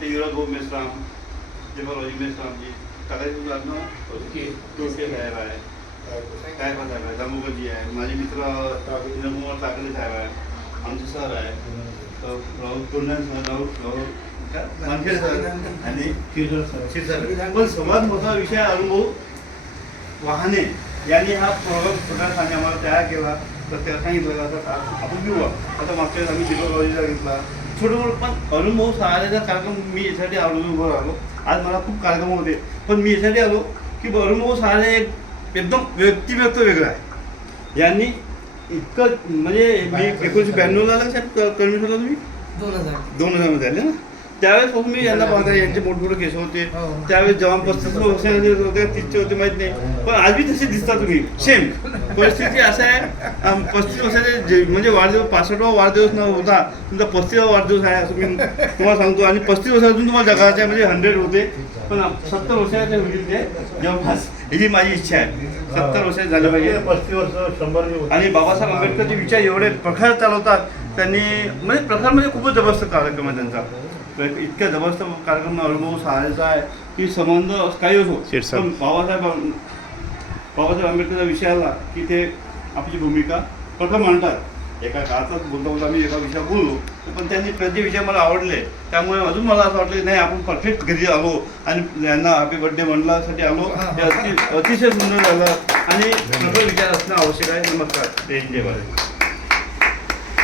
ते युवराज भाऊ मेश्राम ते बरोबर मेश्रामजी टाकायचं तुझं आडनाव? टोके साहेब आहे काय साहेब आहे दामोगरजी आहे माझे मित्र विनोदकुमार टाकले साहेब आहे आमचे सर आहे राहुल कुर्णाल सर राहुल राहुल काय? वानखेडे सर आणि क्षीरसागर. पण सर्वात मोठा विषय अनुभव वाहने यांनी हा प्रोग्राम प्रकाशाने आम्हाला तयार केला तर त्याला सांगितलं आ- आपण घेऊ आता मागच्या वेळेस आम्ही जिल्हा घेतला छोटं मोठं पण अनुभव सहायचा कार्यक्रम मी यासाठी आलो उभं राहिलो. आज मला खूप कार्यक्रम होते. पण मी यासाठी आलो की अनुभव सहायला एक एकदम व्यक्तिमत्व वेगळं आहे. यांनी इतकं म्हणजे मी एकोणीसशे ब्याण्णवला आला कन्व्हिन्स होता तुम्ही? दोन हजार. दोन हजार झाले ना? त्यावेळेस पासून मी यांना पाहता यांचे मोठमोठे केस होते. हो. त्यावेळेस जेव्हा पस्तीस वर्षाचे होते तीसचे होते माहीत नाही. पण आज बी तसे दिसता तुम्ही. सेम परिस्थिती असं आहे पस्तीस वर्षाचे जे म्हणजे वाढदिवस पासष्टवा वाढदिवस न होता तुमचा पस्तीसवा वाढदिवस आहे असं मी तुम्हाला सांगतो. आणि पस्तीस वर्षातून तुम्हाला जगायचे म्हणजे हंड्रेड होते. पण सत्तर वर्षाचे होईल ते जवळपास ही माझी इच्छा आहे. सत्तर वर्षाचे झाले पाहिजे. पस्तीस वर्ष शंभर. आणि बाबासाहेब आंबेडकरचे विचार एवढे प्रखर चालवतात त्यांनी म्हणजे प्रखर म्हणजे खूपच जबरदस्त कार्यक्रम आहे त्यांचा. इतक्या जबरदस्त कार्यक्रम अनुभव सहायचा आहे की संबंध काही असो. पण बाबासाहेब बाबासाहेब आंबेडकरचा विषय आला की ते आपली भूमिका प्रखर मांडतात एका काळातच बोलता बोलता मी एका विषयावर बोललो. पण त्यांनी प्रत्येक विषय मला आवडले. त्यामुळे अजून मला असं वाटलं की नाही आपण परफेक्ट घरी आलो आणि यांना हॅपी बर्थडे म्हणण्यासाठी आलो. हे अति अतिशय सुंदर झालं. आणि प्रखर विचार असणं आवश्यक आहे. नमस्कार. जय हिंद, जय भारत.